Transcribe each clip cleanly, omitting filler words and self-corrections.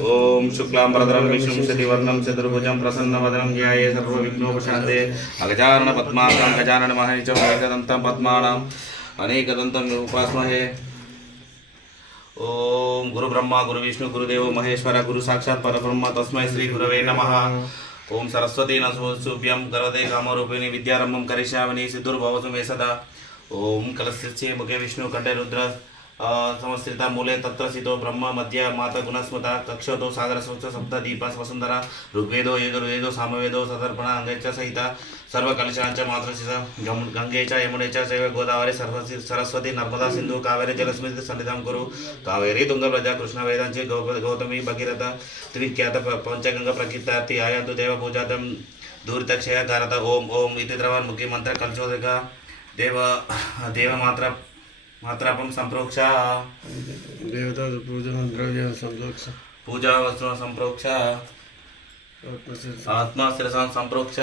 ओम शुक्लांबरधरं विष्णुं शशिवर्णं चतुर्भुजं प्रसन्नवदनं ध्याये सर्वविघ्नोपशान्ते अगजानन पद्मार्कं गजानन महनीचं एकदन्तं पद्मानाम् अनेकदन्तं उपास्महे। ओम गुरु ब्रह्मा गुरु विष्णु गुरुदेव महेश्वर गुरु साक्षात् परब्रह्म तस्मै श्री गुरवे नमः। ओम सरस्वती नमोस्तुभ्यं गरवदे कामरूपिणी विद्यारम्भं करिष्यामि सिद्धुर्भवतु मे सदा। ओम कलशस्य मुखे विष्णु कंठे रुद्र समस्थिता मूले तत्र सितो ब्रह्म मध्य माता गुणस्मृता कक्षतो सागर सप्त दीपा वसुंधरा ऋग्वेदो यजुर्वेदो सामवेदो सदर्पण अंगेच सहित सर्वकलशांच मातृशिष गंगे च यमुने च चैव गोदावरी सरस्वती नर्मदा सिंधु कावेरी जलस्मिति सन्निधां कुरु। कावेरी तुंगभद्रा कृष्ण वेदांची गौतमी भगीरथ त्रिविख्यात पंचगंगा प्रकीर्ति आयातु देव पूजातं दूरितक्षय कारत ओम ओम इति द्रवन मुखी मंत्र कलशोदक देव देवमात्र मात्रापम संप्रोक्ष देवता पूजन द्रव्य संप्रोक्ष पूजा वस्तु संप्रोक्ष आत्मा शिरसा संप्रोक्ष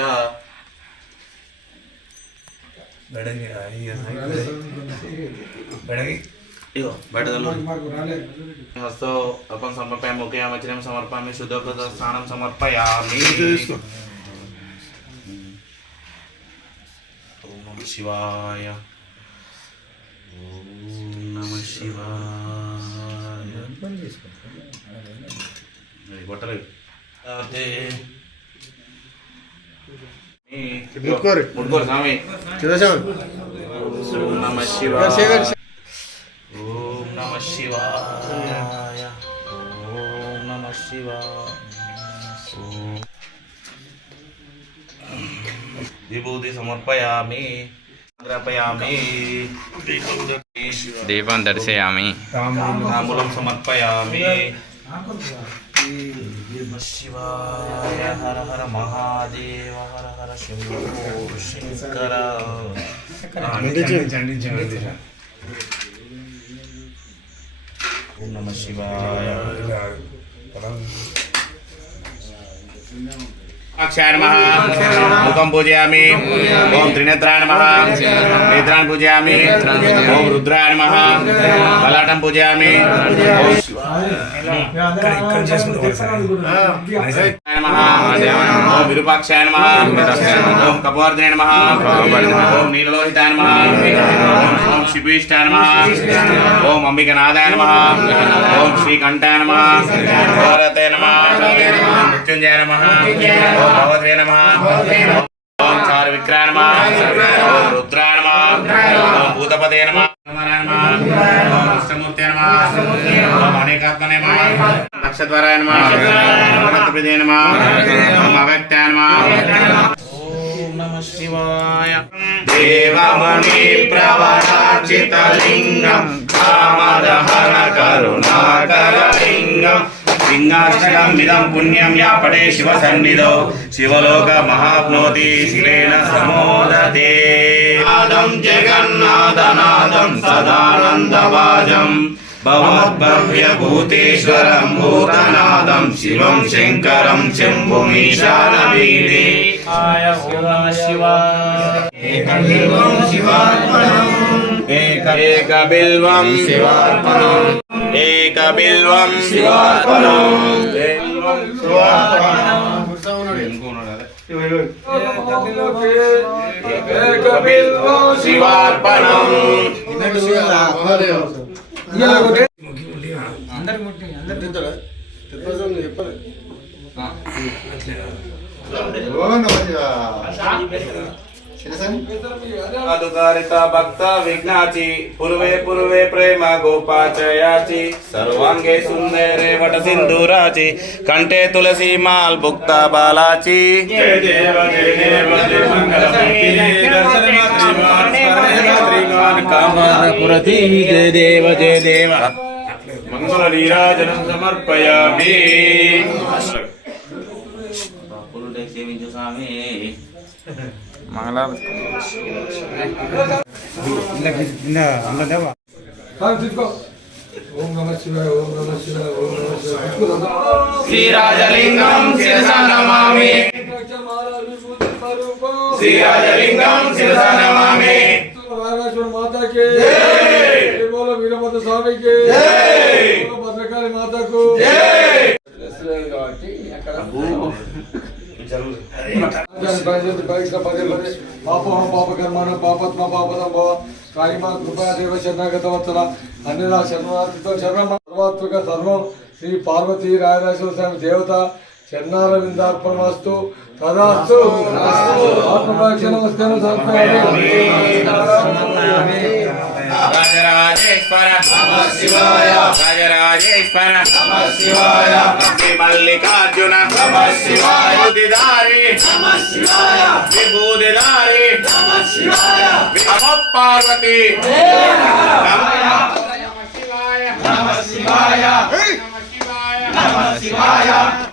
हस्तो अपन समर्पयामि मुखे आचर्यं समर्पयामि शुद्धोपत स्नानं समर्पयामि। ओम नमः शिवाय ओम नमः शिवाय। बटर मुटकोर स्वामी ओम नमः शिवाय ओम नमः शिवाय ओम नमः शिवाय। विभूति समर्पयामि दीपं दर्शयामि ताम्बूलं समर्पयामि। शिवाय हर हर महादेव हर हर शंभो शंकर। ओम नमः शिवाय। अक्षाय नमः मुखं पूजयामि। ओम त्रिनेत्राय नमः नेत्रान् पूजयामि। ओम रुद्राय नमः ललाटं पूजयामि। ओम ओम विरूपाक्षाय नमः ओम कपोर्धने नमः ओम नीललोहिताय नमः ओम शिवेष्टाय नमः ओम अंबिकानाथाय नमः ओम श्रीकंठाय नमः भारते नमः मृत्युंजय नमः ओम भगवते नमः ओम चार विक्राय नमः ओम रुद्राय नमः ओम भूतपते नमः ओम अष्टमूर्ते नमः ओम अनेकात्मने नमः नक्षत्राय नमः नक्षत्रप्रदे नमः ओम अव्यक्ताय नमः। ओम नमः शिवाय। देवमणि प्रवराचितलिंगं कामदहन करुणाकरलिंगं लिंगाक्षरमिदं पुण्यं या पठे शिवसन्निधौ शिवलोकमहाप्नोति शिलेन समोदते। नादं जगन्नाथनादं सदानन्दवाजं भवद्भव्यभूतेश्वरं भूतनादं शिवं शङ्करं शम्भुमीशानवीरे। ओम नमः शिवाय। एकबिल्वं शिवार्पणम् एकबिल्वं शिवार्पणम् एकबिल्वं शिवार्पणम् एकबिल्वं शिवार्पणम्। अदुकारिता भक्त विघ्नाची पूर्वे पूर्वे प्रेम गोपाचयाची सर्वांगे सुंदरे वट सिंधुराची कंठे तुलसी माल भुक्ता बालाची। जय देव जय देव जय मंगलमूर्ति जय देव जय देव मंगल नीराजनं समर्पयामि। मंगला ओम नमः शिवाय ओम नमः शिवाय ओम नमः शिवाय। श्रीराजलिंगं शिरसा नमामि श्रीराजलिंगं शिरसा नमामि। माता के जय। बोलो वीरभद्र स्वामी के जय। बोलो भद्रकाली माता को जय। ప్రజలు పరీక్ష పదే పదే పాపం పాపకర్మానం పాపత్మ పాపదం భవ కాళీమా కృపా దేవ శరణాగతవత్సల అన్నిరా శరణార్థితో శరణం సర్వాత్మక సర్వం శ్రీ పార్వతీ రాయరాజేశ్వర స్వామి దేవత చరణారవిందార్పణమస్తు తదాస్తు ఆత్మప్రదక్షిణ నమస్కారం సమర్పయామి. రాజరాజేశ్వర నమః శివాయ రాజరాజేశ్వర నమః శివాయ శ్రీ మల్లికార్జున నమః శివాయ విభూతిధారి నమః శివాయ విభూతిధారి నమః శివాయ నమః పార్వతీ నమః శివాయ నమః శివాయ నమః శివాయ నమః శివాయ